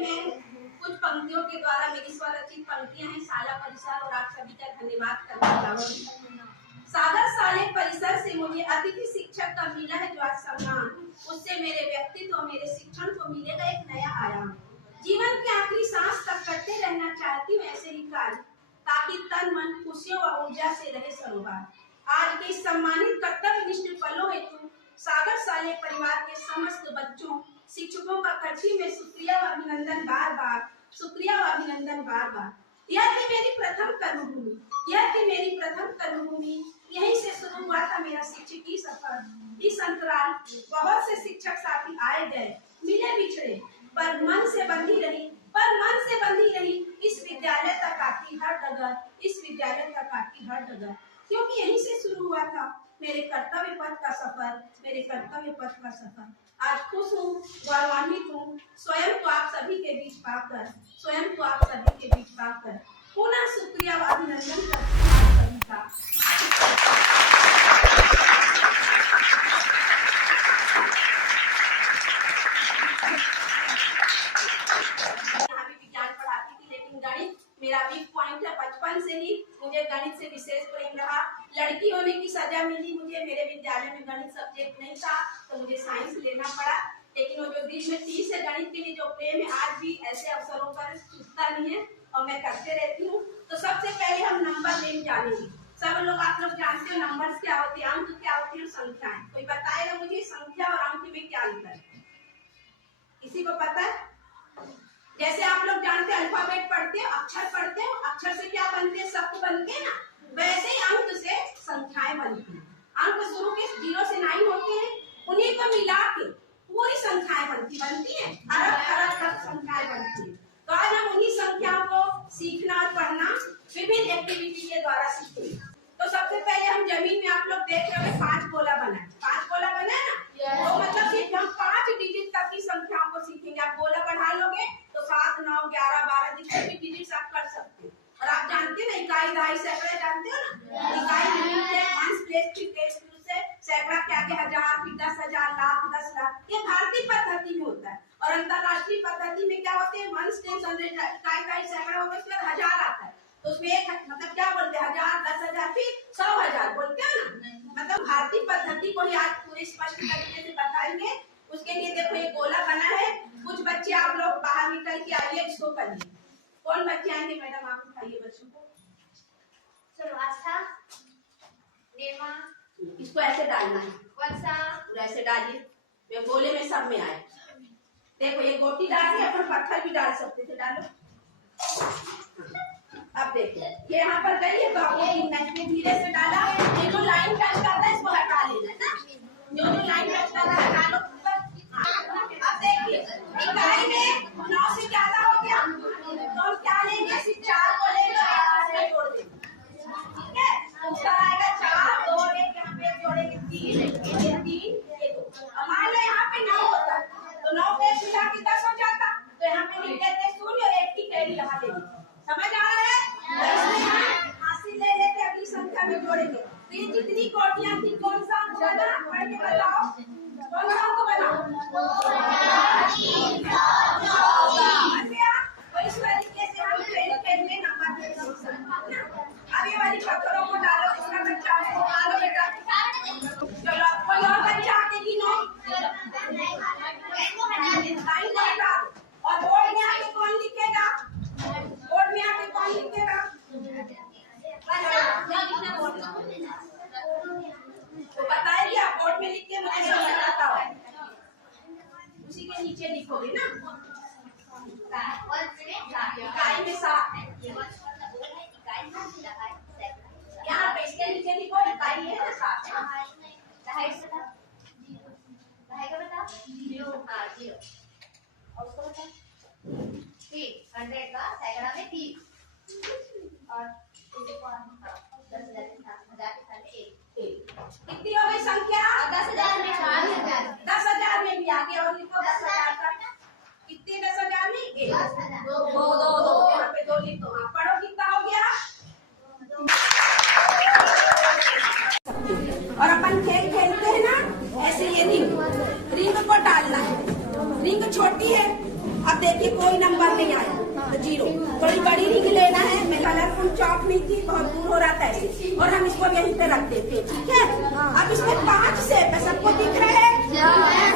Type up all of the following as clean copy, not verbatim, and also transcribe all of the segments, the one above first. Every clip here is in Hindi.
मैं कुछ पंक्तियों के द्वारा मेरी स्वरचित पंक्तियां हैं शाला परिसर और आप सभी का धन्यवाद करना चाहूंगी। सागर शाले परिसर से मुझे अतिथि शिक्षक का मिला है जो आज सम्मान, उससे मेरे व्यक्तित्व और मेरे शिक्षण को मिलेगा एक नया आयाम। जीवन के आखिरी सांस तक करते रहना चाहती हूँ ऐसे ही कार्य, ताकि तन मन खुशियों व ऊर्जा से रहे सरोवर। आज के सम्मानित कर्तव्यनिष्ठ पलों हेतु सागर शाले परिवार के समस्त बच्चों शिक्षकों का करती मैं शुक्रिया व अभिनंदन बार बार, शुक्रिया व अभिनंदन बार बार। यह थी मेरी प्रथम कर्मभूमि, यह थी मेरी प्रथम कर्मभूमि। यहीं से शुरू हुआ था मेरा शिक्षकी सफर। इस अंतराल बहुत से शिक्षक साथी आए गए, मिले बिछड़े, पर मन से बंधी रही इस विद्यालय तक आती हर डगर, इस विद्यालय तक आती हर डगर। क्योंकि यहीं से शुरू हुआ था मेरे कर्तव्य पथ का सफर, मेरे कर्तव्य पथ का सफर। आज खुश हूँ, गौरवान्वित हूँ स्वयं को आप सभी के बीच पाकर, स्वयं को आप सभी के बीच पाकर। पुनः शुक्रिया व अभिनंदन करती हूँ आप सभी का। यहाँ भी विज्ञान पढ़ाती थी, लेकिन गणित मेरा वीक पॉइंट है। बचपन से ही मुझे गणित से विशेष प्रेम रहा। लड़की होने की सजा मिली मुझे, मेरे विद्यालय में गणित सब्जेक्ट नहीं था तो मुझे साइंस लेना पड़ा। लेकिन वो जो दिल में थी से गणित के लिए जो प्रेम है आज भी ऐसे अवसरों पर छूटता नहीं है और मैं करते रहती हूँ। तो सबसे पहले हम नंबर लेन जानेंगे। सब लोग आप लोग जानते हो नंबर्स क्या होते हैं, अंक क्या होते हैं, संख्याएं। कोई बताएगा मुझे संख्या और अंक में क्या अंतर है? किसी को पता है? जैसे आप लोग जानते हैं अल्फाबेट पढ़ते हो, अक्षर पढ़ते हो, अक्षर से क्या बनते हैं? शब्द बनते हैं ना। वैसे ही अंक से संख्याएं बनती हैं। अंक शुरू के 0 से 9 होते हैं, उन्हीं को मिला के पूरी संख्याएं बनती हैं, अरब तक संख्याएं बनती हैं। तो आज हम उन्हीं संख्याओं को सीखना और पढ़ना विभिन्न एक्टिविटी के द्वारा सीखेंगे। तो सबसे पहले हम जमीन में आप लोग देख रहे हो 5 गोला बना है, 5 गोला बना है ना। तो मतलब सिर्फ हम 5 डिजिट तक की संख्याओं को सीखेंगे। आप गोला बढ़ा लोगे तो 7, 9, 11, 12 जितने भी डिजिट आप कर सकते हो। और आप जानते हैं ना इकाई, दहाई, सैकड़ा जानते हो ना। इकाई यूनिट है, वंस, प्लेस, फिर प्लेस, से सैकड़ा क्या क्या, हजार, फिर 10,000, लाख, 10 लाख। ये भारतीय पद्धति में होता है। और अंतरराष्ट्रीय पद्धति में क्या होते हैं? वंस, टेंस, हंड्रेड, इकाई, दहाई, सैकड़ा होगा, उसके बाद हजार आता है। तो उसमें एक मतलब क्या बोलते हैं? 1000, 10,000, फिर 100,000 बोलते हैं ना। मतलब भारतीय पद्धति को ही आज पूरे स्पष्ट तरीके से बताएंगे। उसके लिए देखो ये गोला बना है। कुछ बच्चे आप लोग बाहर निकल के आइए, इसको करिए। कौन बच्चे आएंगे? मैडम आप दिखाइए बच्चों को। चलो आस्था, नेमा, इसको ऐसे डालना है, वर्षा, ऐसे डालिए। ये गोले में सब में आए। देखो ये गोटी डाल के अपन पत्थर भी डाल सकते थे, डालो। अब देखो ये यहाँ पर गई है तो आपको धीरे से डाला। ये जो लाइन टच करता है इसको हटा लेना है ना। जो लाइन टच कर रहा है हटा लो। अब देखिए इकाई में 9 से ज्यादा हो गया तो हम क्या लेंगे? सिर्फ 4 को लेंगे और इसमें जोड़ देंगे। ठीक है, ऊपर आएगा 4, 2, 1, यहाँ पे जोड़ेंगे 3, ये 3, ये 2। मान लो यहाँ पे 9 होता तो 9 पे मिला के 10 हो जाता। तो यहाँ पे लिख देते 0 और 1 की कैरी यहाँ ले। समझ आ रहा है? हासिल ले लेते, अगली संख्या में जोड़ेंगे। तो ये जितनी कोटियां थी कौन सा अंक बना? पढ़ के बताओ कौन सा अंक बना? तो इस तरीके से हम खेल में नंबर दे सकते हैं। अब ये वाली पत्थरों को डालो, इसका बच्चा को डालो बेटा। चलो कोई और बच्चा आके गिनो। लाइन को हटा दो। और बोर्ड में आके कौन लिखेगा? बोर्ड में आके कौन लिखेगा? तो बताइए आप बोर्ड में लिख के मुझे समझ आता हो। उसी के नीचे लिखोगे ना। इकाई में 7 है। यहाँ पे इसके नीचे लिखो इकाई है ना 7 है। दहाई का बता 0, हाँ 0। और उसको बता 3, 100 का सैकड़ा में 3 और 10,000 के साथ में 1। कितनी हो गई संख्या? 10,000 में 4,000। 10,000 में भी आगे और लिखो 10,000 का। कितनी 10,000 में? 1, 2 यहाँ पे 2 लिखो। हाँ पढ़ो कितना हो गया? और अपन खेल खेलते हैं ना ऐसे। ये रिंग को डालना है। रिंग छोटी है अब देखिए कोई नंबर नहीं आया तो 0। थोड़ी बड़ी रिंग लेना है, मैं कलरफुल चौक नहीं थी, बहुत दूर हो रहा था ऐसे, और हम इसको यहीं पे रख देते, ठीक है। अब इसमें 5 सेप है, सबको दिख रहे हैं।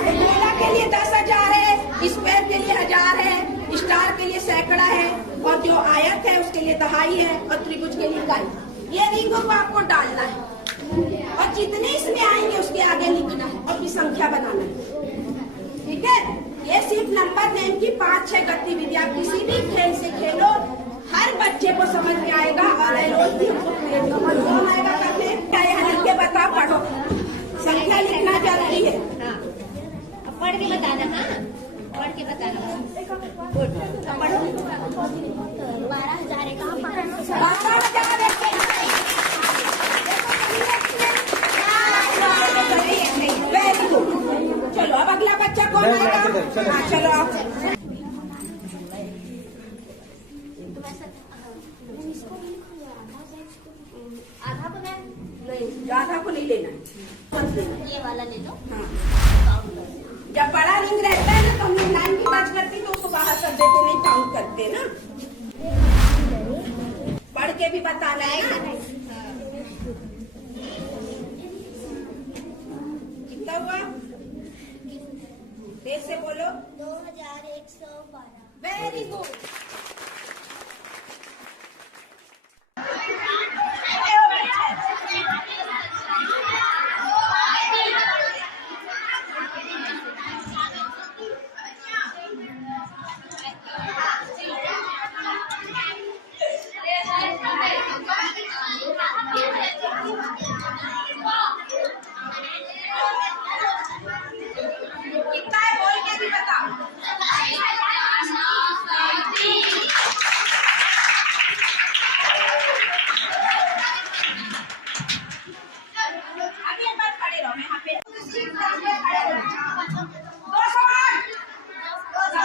महिला के लिए 10,000 है, स्क्वायर के लिए 1000 है, स्टार के लिए सैकड़ा है, और जो आयत है उसके लिए दहाई है, और त्रिभुज के लिए इकाई। ये रिंगों को आपको डालना है और जितने इसमें आएंगे उसके आगे लिखना है और फिर संख्या बनाना है, ठीक है। ये सिर्फ नंबर नेम की 5-6 गतिविधियां, किसी भी खेल से खेलो, हर बच्चे को समझ में आएगा और रोज भी कौन आएगा करने। क्या यहाँ लिख के बताओ, पढ़ो, संख्या लिखना जरूरी है। अब पढ़ के बताना। हाँ, पढ़ के बताना। पढ़ो। 12,000 है। 12,000 वेरी गुड। चलो अब अगला बच्चा कौन आएगा? हाँ चलो आप। आधा को नहीं, आधा को नहीं लेना है, ये वाला ले लो। हाँ। जब बड़ा रिंग रहता है ना तो हम लोग 9 की बात करती तो उसको बाहर कर देते, नहीं काउंट करते ना। पढ़ के भी बताना है ना। कितना हुआ? देर से बोलो। 2,112। Very good. कितना है बोल के भी बताओ। अभी एक बार खड़े रहो, मैं यहाँ पे 208।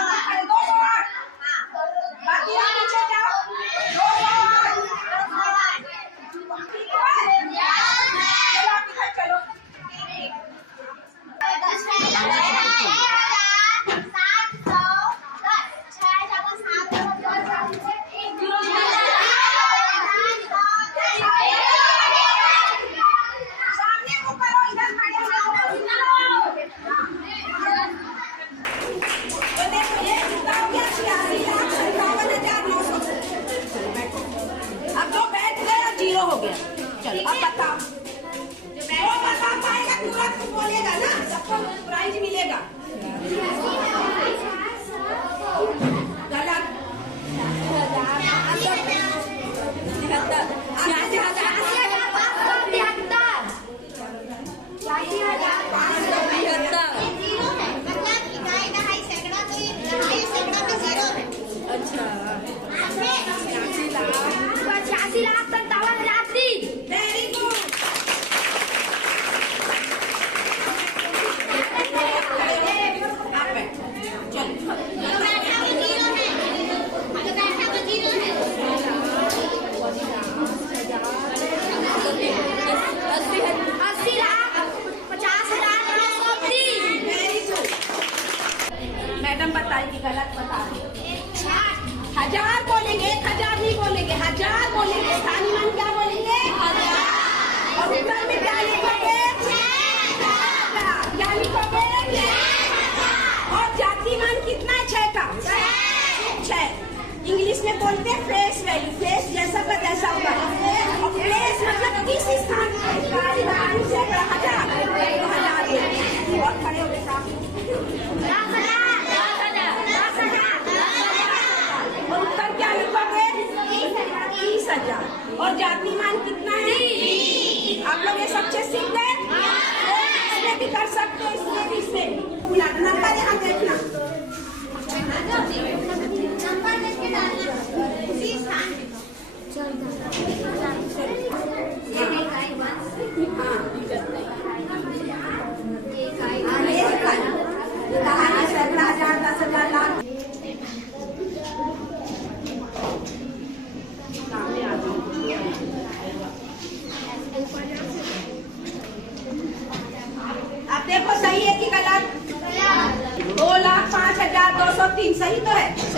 208। बाकी आप पीछे जाओ। 208। ठीक है, चलो। हो गया। चलो अब बताओ, वो बता पाएगा तुरंत बोलेगा ना, सबको प्राइज मिलेगा। गलत। 85,57,000। Very good. मैडम बताइए, गलत बता रहे। 1000 बोलेंगे, 1000 नहीं बोलेंगे, 1000 बोलेंगे। स्थानीय मान क्या बोलेंगे? 1000। और उत्तर में क्या लिखोगे? क्या लिखोगे? और जाति मान कितना है? 6 का 6। इंग्लिश में बोलते हैं फेस वैल्यू, फेस जैसा का तैसा होगा। और प्लेस मतलब किस स्थान पर? 1000। और खड़े हो गए। और उत्तर क्या लिखोगे? 30,000। और जाति मान कितना है? आप लोग ये सब चीज सीख गए? इसमें भी कर सकते हो, इसमें भी, इसमें नंबर यहाँ देखना। नंबर देख के डालना उसी स्थान। हाँ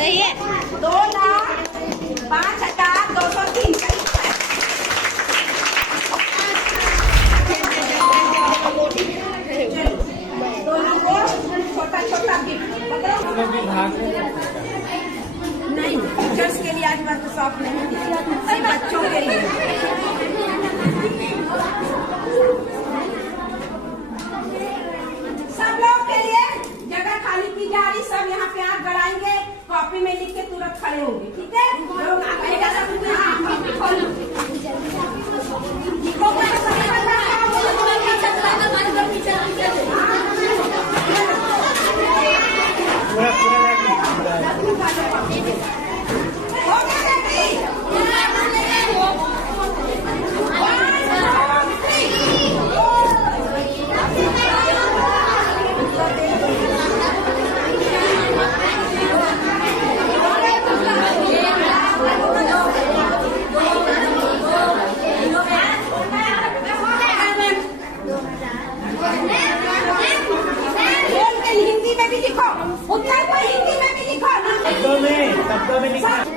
सही है। 2,05,203 दोनों को छोटा छोटा गिफ्ट नहीं, टीचर्स के लिए आज वर्कशॉप नहीं दी, सिर्फ बच्चों के लिए। सब लोग के लिए जगह खाली की जा रही, सब यहाँ पे आप गड़ाएंगे, कॉपी में लिख के तुरंत खड़े होंगे, ठीक है? लोग आएगा सब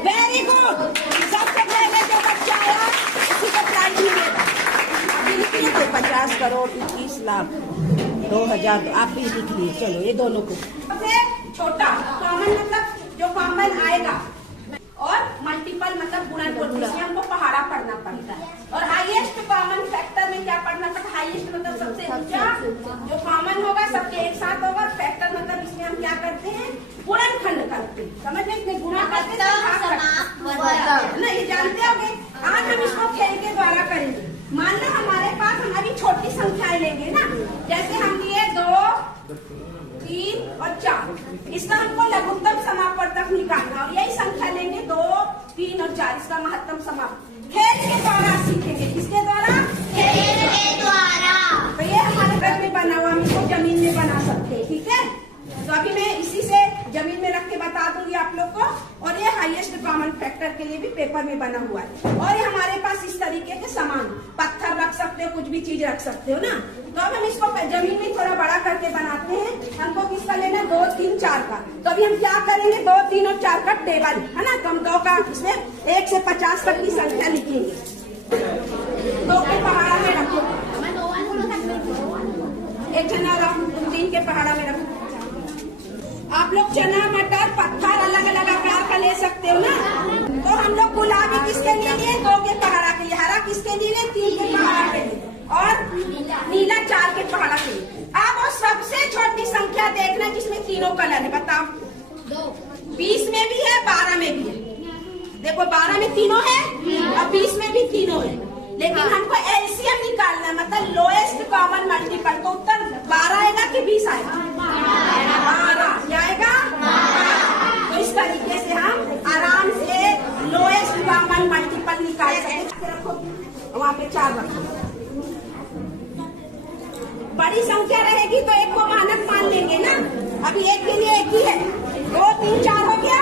वेरी गुड। सबसे पहले जो बच्चा आया उसी को प्राइज मिलेगा। अभी लिख लिए थे 50 करोड़ 21 लाख 2,000, आप भी लिख लिए। चलो ये दोनों को सबसे छोटा कॉमन मतलब जो कॉमन आएगा और मल्टीपल मतलब गुणन इसमें हमको पहाड़ा पढ़ना पड़ता है। और हाईएस्ट कॉमन फैक्टर में क्या पढ़ना पड़ता है? हाईएस्ट मतलब सबसे ऊंचा जो कॉमन होगा सबके एक साथ होगा। फैक्टर मतलब इसमें हम क्या करते हैं? गुणनखंड करते हैं। समझ में? इसमें गुणा करते हैं ना, ये जानते होंगे। आज हम इसको खेल के द्वारा करेंगे। मान लो हमारे पास हमारी छोटी संख्याएं लेंगे ना, जैसे हम लिए 2, 3 और 4। इसका हमको लघुत्तम समापवर्तक निकालना और यही संख्या लेंगे 2, 3 और 4, इसका महत्तम समाप खेल के द्वारा सीखेंगे। किसके द्वारा? खेल के द्वारा। तो ये हमारे घर में बना हुआ, हम इसको जमीन में बना सकते हैं, ठीक है? तो अभी मैं इसी से जमीन में रख के बता दूंगी आप लोग को। और ये हाईएस्ट कॉमन फैक्टर के लिए भी पेपर में बना हुआ है। और ये हमारे पास इस तरीके के सामान, पत्थर रख सकते हो, कुछ भी चीज रख सकते हो ना। तो अब हम इसको जमीन में थोड़ा बड़ा करके बनाते हैं। हमको किसका लेना? 2, 3, 4 का। तो अभी हम क्या करेंगे? 2, 3 और 4 का टेबल है ना। तो हम 2 का इसमें 1 से 50 तक की संख्या लिखेंगे। 2 के पहाड़ा में रखो, एक जना रखो, 3 के पहाड़ा में रखो। आप लोग चना, मटर, पत्थर अलग अलग आकार का ले सकते हो ना। तो हम लोग गुलाबी किसके लिए लिए? 2 के पहाड़ा के लिए। हरा किसके लिए? 3 के पहाड़ा के लिए। और नीला 4 के पहाड़ा के लिए। अब वो सबसे छोटी संख्या देखना जिसमें तीनों कलर है। बताओ। 20 में भी है, 12 में भी है। देखो 12 में तीनों है और 20 में भी तीनों है। लेकिन हमको एलसीएम निकालना है, मतलब लोएस्ट कॉमन मल्टीपल। तो उत्तर 12 आएगा कि 20 आएगा? 12 आएगा। तो इस तरीके से हम आराम से लोएस्ट कॉमन मल्टीपल निकाल सकते। रखो वहाँ पे 4 रखो। बड़ी संख्या रहेगी तो एक को मानक मान लेंगे ना। अभी एक के लिए एक ही है। 2, 3, 4 हो गया।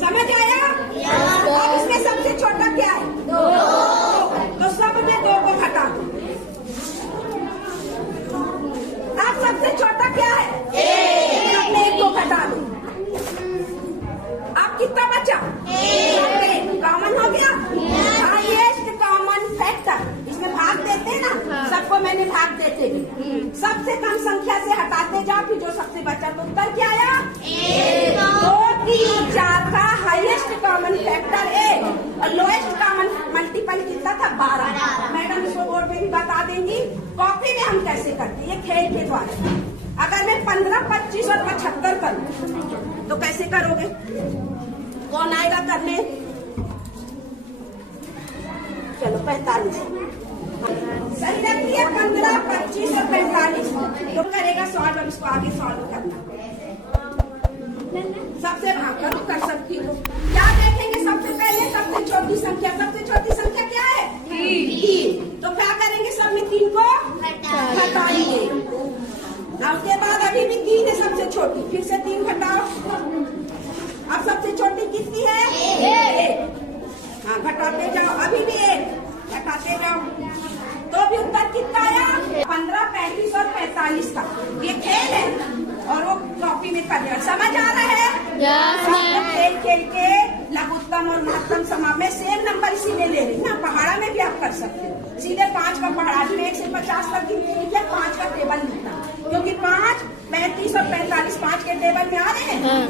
समझ आया? अब इसमें सबसे छोटा क्या है? 2। तो सब में 2 को घटा दो। अब सबसे छोटा क्या है? 1। अब 1 को घटा दो। अब कितना बचा? 1 कॉमन हो गया। हाईएस्ट कॉमन फैक्टर इसमें भाग देते हैं ना, सबको मैंने भाग देते हैं। सबसे कम संख्या से हटाते जाओ, फिर जो सबसे बचा तो उत्तर क्या आया? 1। 2, 3 और 4 का हाईएस्ट कॉमन फैक्टर 1 और लोएस्ट कॉमन मल्टीपल कितना था? 12। मैडम इसको बोर्ड पे भी बता देंगी। कॉपी में हम कैसे करते हैं? ये खेल के द्वारा। अगर मैं 15, 25 और 75 करूँ तो कैसे करोगे? कौन आएगा करने? चलो 45 सही रखती है। 15, 25 और 45 तो करेगा सॉल्व। अब इसको आगे सॉल्व करना। सबसे भाग करो, कर सकती हो। क्या देखेंगे सबसे पहले? सबसे छोटी संख्या। सबसे छोटी संख्या क्या है? 3। तो क्या करेंगे? सब में 3 को घटाएंगे। उसके बाद अभी भी 3 है सबसे छोटी, फिर से 3 घटाओ। अब सबसे छोटी कितनी है? 1। हाँ घटाते जाओ, अभी भी 1 घटाते जाओ। तो अभी उत्तर कितना आया? 15, 35 और 45 का। ये खेल है और वो कॉपी कॉपी में कर दिया। समझ आ रहा है? Yes ma'am. खेल खेल के लघुत्तम और महत्तम समास में सेम नंबर इसीलिए ले रही ना। पहाड़ा में भी आप कर सकते हो, सीधे 5 का पहाड़ा में 1 से 50 तक लिखा, 5 का टेबल लिखना, क्योंकि 5, 35 और 45 5 के टेबल में आ रहे हैं।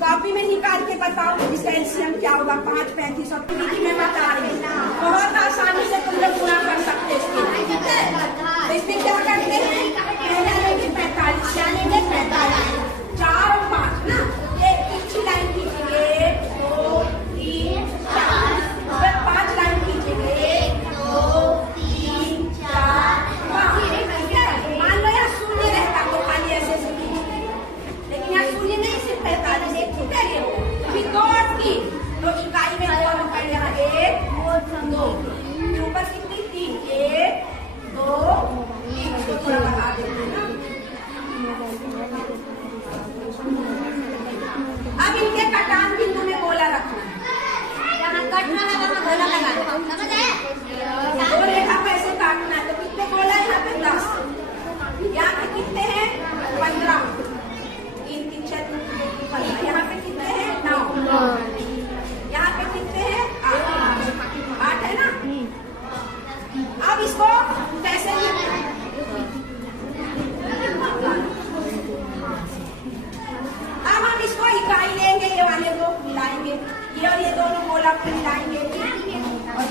कॉपी में निकाल के बताओ इसका एलसीएम क्या होगा। 5, 35 और 30 में बता रही हूँ, बहुत आसानी से तुम लोग पूरा कर सकते हैं। इसमें क्या करते हैं, पहला लेंगे 45, क्या लेंगे 45, 4 और 5 ना, ये पीछे लाइन कीजिए 1, 2, 3, 4, फिर 5 लाइन कीजिए 1, 2, 3, 4, 5। ठीक है, मान लो यहाँ शून्य रहता तो खाली ऐसे ऐसे कीजिए, लेकिन यहाँ शून्य नहीं, सिर्फ 45 है। ठीक है, ये फिर 2 और 3, तो इकाई में 2 नंबर यहाँ 1, 2, ऊपर कितनी 3, 1, 2, 3, इसको थोड़ा बढ़ा देते हैं ना। अब इनके कटान बिंदु में गोला रखना है, जहाँ कट रहा है वहाँ गोला लगाना, समझ आया? 2 रेखा को ऐसे काटना है, तो कितने गोला है यहाँ पे 10, यहाँ पे कितने हैं 15, 3, 3, 6, 15, यहाँ पे कितने हैं 9, यहाँ पे कितने हैं 8 है ना। अब इसको कैसे लिखना है, अब हम इसको इकाई लेंगे, ये वाले दो मिलाएंगे, ये और ये दोनों गोला को मिलाएंगे और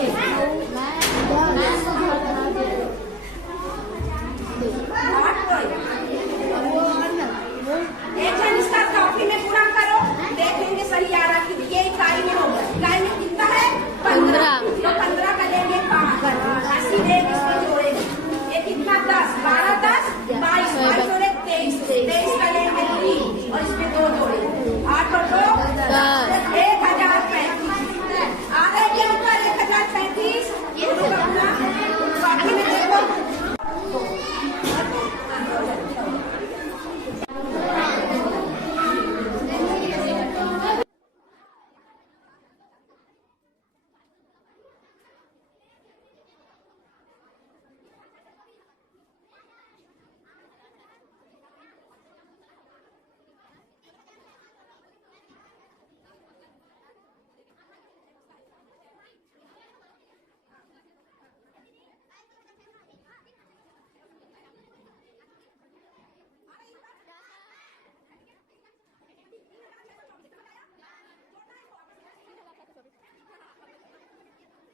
एक जन इसका कॉपी में पूरा करो, देखेंगे सही आ रहा कि ये इकाई में होगा। इकाई में कितना है 15, तो 15 का लेंगे 5, 80 लेंगे, इसमें जोड़ेंगे, ये कितना 10, 12, 10, 22, 22 और 23, 23 का लेंगे 3 और इसमें 2 जोड़ेंगे, 8 और 2 1035। आ रहा है क्या उत्तर 1035? कॉपी में देखो।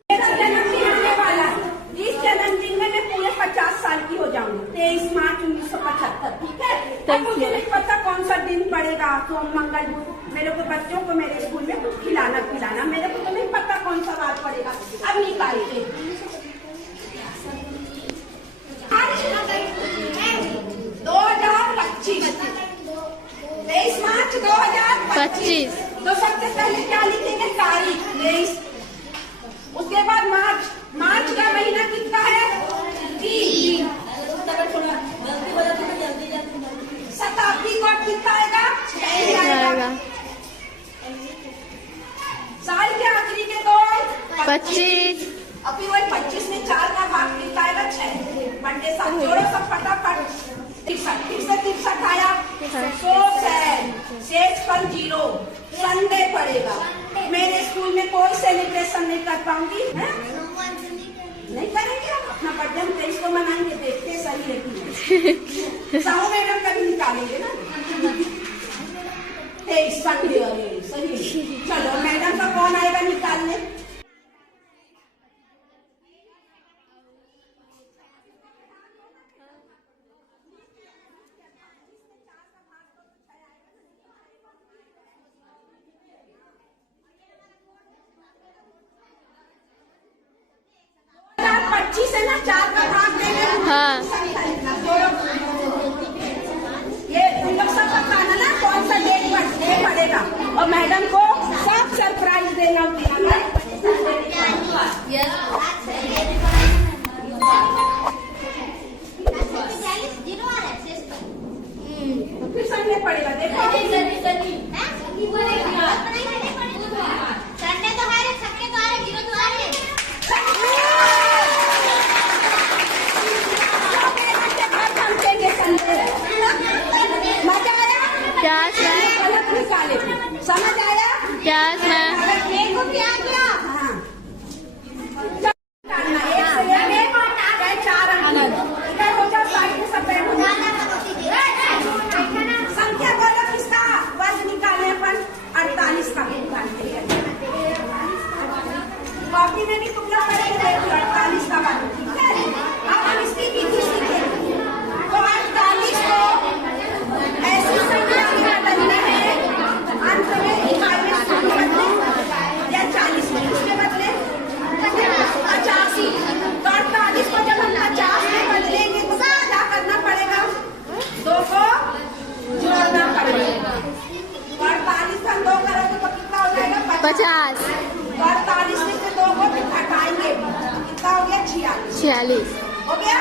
मेरा जन्मदिन आने वाला है, इस जन्मदिन में मैं पूरे 50 साल की हो जाऊंगी, 23 मार्च 1975। ठीक है, अब मुझे नहीं पता कौन सा दिन पड़ेगा, सोम मंगल बुध, मेरे को बच्चों को मेरे स्कूल में कुछ खिलाना पिलाना, मेरे को तो नहीं पता कौन सा बात पड़ेगा। अब निकालते 2025, 23 मार्च 2025। तो सबसे पहले क्या लिखेंगे तारीख 23, उसके बाद मार्च का महीना कितना है 3, शताब्दी कोड कितना आएगा 6 आएगा, साल के आखिरी के 2 25, अभी वही 25 में 4 का भाग कितना आएगा 6, बंटे 7 जोड़ो सब फटाफट, 63 आया, शेष पर 0, संडे पड़ेगा। मेरे स्कूल में कोई सेलिब्रेशन नहीं कर पाऊंगी, नहीं करेंगे, हम अपना बर्थडे हम 23 को मनाएंगे, देखते सही है। साहू मैडम का भी निकालेंगे ना 23 संडे, सही। चलो मैडम का कौन आएगा निकालने, से ना 4 का भाग देंगे। हाँ। ये तुम लोग सब बताना ना कौन सा डेट पड़ेगा, और मैडम को सब सरप्राइज देना। फिर संडे पड़ेगा, देखो संडे तो है, संडे तो आ रहे, 0 तो आ रहे। मजा आया क्या? देखो क्या क्या हाँ। एक से एक चाहे 4 अंक इधर हो जाओ, साइड में सब बैठ हो जाओ। संख्या बोलो किसका वर्ग निकाले अपन 48 का निकालते हैं। कॉपी में भी तुम लोग करेंगे 48 का वर्ग, ठीक है। अब हम इसकी विधि सीखेंगे। तो 48 को ऐसी संख्या में बदलने में अंत में इकाई में शून्य बदले या 40 में इसके बदले 85। तो 48 को जब हम 50 में बदलेंगे तो क्या करना पड़ेगा? 2 को जोड़ना पड़ेगा। 48 हम 2 करोगे तो कितना हो जाएगा? 50। 48 में से 2 को फिर घटाएंगे, कितना हो गया? 46 हो गया।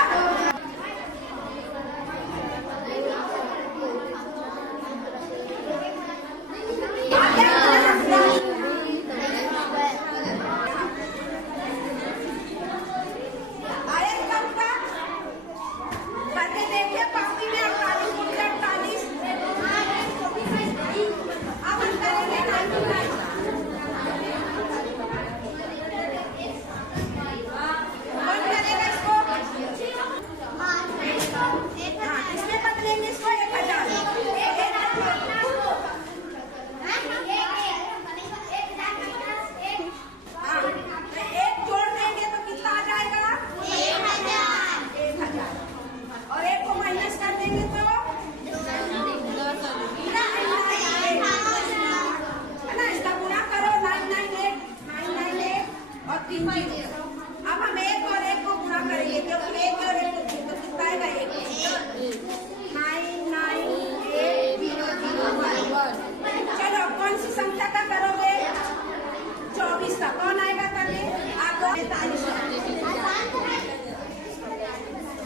अब हम 1 और 1 को गुणा करेंगे, क्योंकि 1 और 1 तो कितना आएगा? 1 99801। चलो कौन सी संख्या का करोगे? 24 का। कौन आएगा करने? आप 45 का।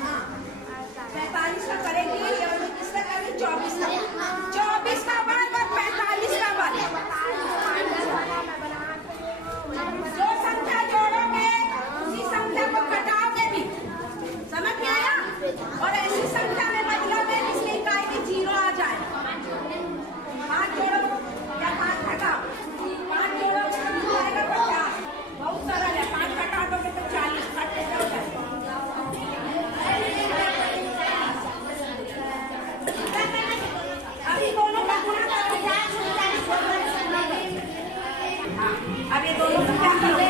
हाँ 45 का करेंगे, और किसका करेंगे? 24 का। 24 का वर्ग और 45 का वर्ग। जो संख्या जोड़ोगे उसी संख्या को घटाओगे भी, समझ में आया? और ऐसी संख्या में बदलोगे जिसकी इकाई में 0 आ जाए। 5 जोड़ो या 5 घटाओ, 5 जोड़ो तो कितना आएगा? 50। बहुत सरल है। 5 घटा दोगे तो 40, घट हो जाएगा। अभी दोनों का गुणा करो। हाँ, अब ये दोनों को क्या करोगे?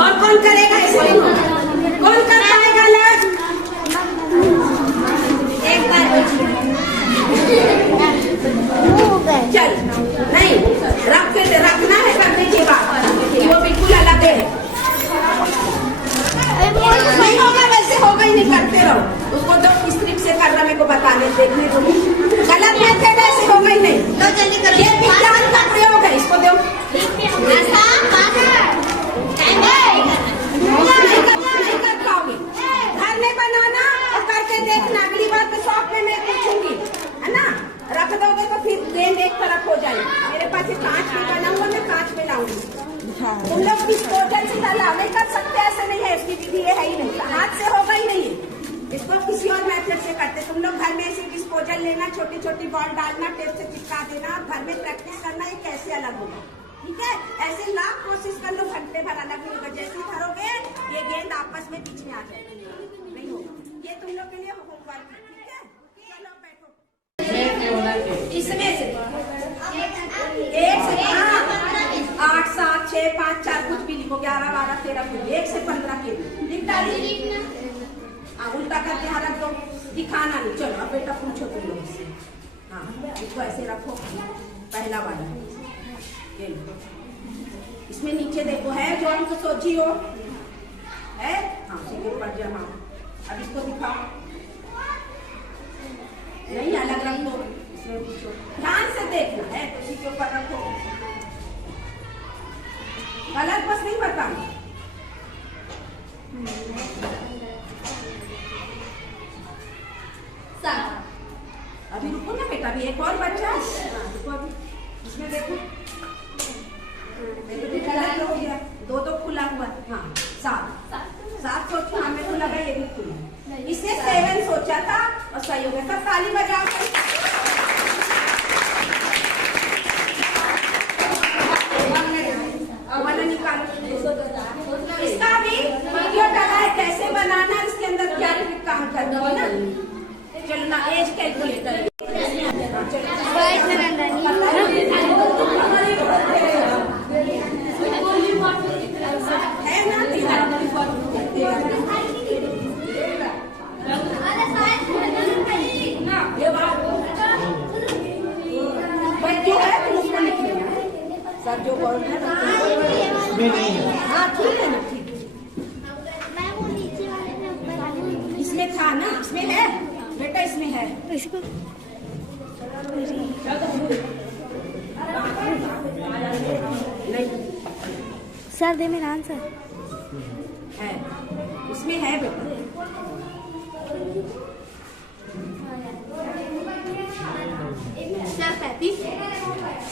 और कौन करेगा ऐसे? कौन कर पाएगा? लास्ट एक बार चल, नहीं रखना है करने के बाद, वो बिल्कुल अलग है। नहीं होगा वैसे होगा ही नहीं, करते रहो। उसको तो किस तरीके से करना मेरे को बताने देखने को। गलत मेथड ऐसे होगा ही नहीं। तो जल्दी करो। ये विज्ञान का प्रयोग है, इसको दो। नहीं कर पाओगे। घर में बनाना और करके देखना। अगली बार तो शॉप में मैं पूछूंगी, है ना? रख दोगे तो फिर गेंद एक तरफ हो जाएगी। मेरे पास ये कांच में बना हुआ, मैं कांच में लाऊंगी। तुम लोग डिस्पोजल से डाला नहीं कर सकते, ऐसे नहीं है। इसकी विधि है ही नहीं, हाथ से होगा ही नहीं है। इसको किसी और मेथड से करते। तुम लोग घर में ऐसे डिस्पोजल लेना, छोटी छोटी बॉल डालना, टेप से चिपका देना, घर में प्रैक्टिस करना, ये कैसे अलग होगा, ठीक है? ऐसे लाख कोशिश कर लो, घंटे भर अलग नहीं होगा। जैसे धरोगे ये गेंद आपस में बीच में आ जाएगी, नहीं होगा। ये तुम लोग के लिए होमवर्क है, ठीक है? चलो बैठो। इसमें से 1 से 8, 7, 6, 5, 4 कुछ भी लिखो। 11, 12, 13 कुछ 1 से 15 के लिख डालिए। हाँ उल्टा करके यहाँ रख दो, दिखाना नहीं। चलो अब बेटा पूछो तुम लोग से। हाँ इसको ऐसे रखो, पहला वाला ये लो। इसमें नीचे देखो है जो अंक सोची हो है, हाँ सीधे ऊपर जमा। अब इसको दिखाओ, नहीं अलग रख दो। इसमें पूछो, ध्यान से देखना है तो उसी के ऊपर रखो, गलत बस नहीं बताना। अभी रुको ना बेटा, अभी एक और बच्चा। रुको अभी, इसमें देखो हो गया, दो तो खुला हुआ। हाँ 7 सोचो, हमें तो लगा ये भी खुला, इसने 7 सोचा था और सही हो गया। सब ताली बजाओ। वाला निकालो, इसका भी वीडियो डाला है कैसे बनाना, इसके अंदर क्या काम करना है ना। चलो ना एज कैलकुलेटर है ना, बच्चे है तो उसको लिख लेना है सर जो बोल रहे हैं। हाँ ठीक है ना, ठीक है। इसमें था ना, इसमें है बेटा, इसमें है। सर दे मेरा आंसर है, इसमें है बेटा। सर 35,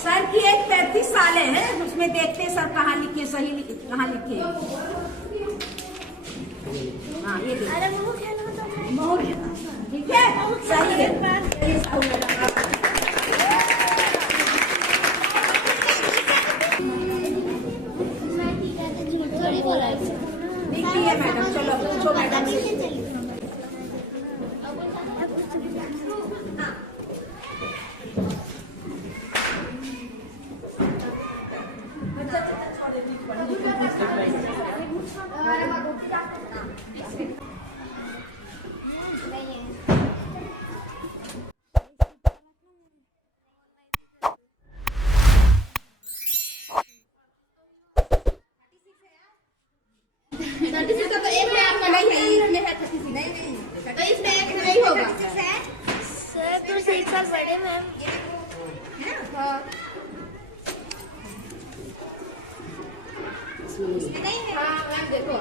सर की एज 35 साल है, उसमें देखते हैं सर कहाँ लिखे, सही कहाँ लिखे। हाँ ये देखो, अरे वो क्या लगा ठीक है, सही है। थोड़ी बोला है देखिए मैडम, चलो पूछो मैडम से। तो एक में आपका नहीं है, इसमें है 36 नहीं, तो इसमें एक नहीं होगा। सर तो 6 साल बड़े मैम। हाँ इसमें नहीं है। हाँ मैम देखो,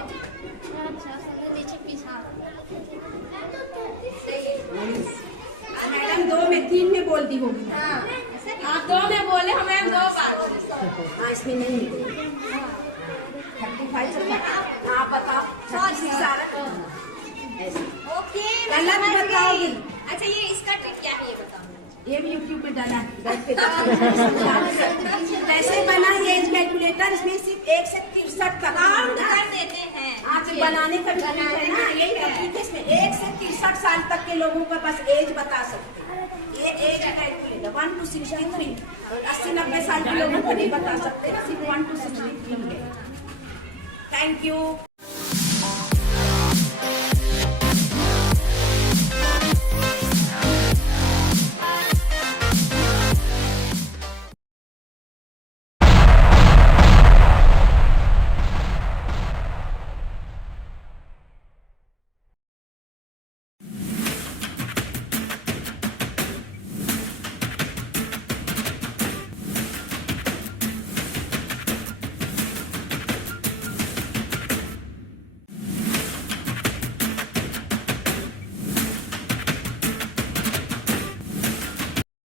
अच्छा सर नीचे पीछा मैडम 2 में 3 में बोल दी होगी। हाँ आप 2 में बोले, हमें 2 बार। हाँ इसमें नहीं है। 35 चल रहा है। आप बताओ 36 आ रहा है। ओके गलत बताओगी। अच्छा ये इसका ट्रिक क्या है ये बताओ। ये भी यूट्यूब पे डाला है, कैसे बना ये एज कैलकुलेटर। इसमें सिर्फ 1 से 63 तक काउंट कर देते हैं। आज बनाने का भी तरीका है ना, यही तकनीक है। इसमें 1 से 63 साल तक के लोगों का बस एज बता सकते हैं। ये एज कैलकुलेटर 1 to 63, 80-90 साल के लोगों को नहीं बता सकते ना, सिर्फ 1 to 63 है। Thank you.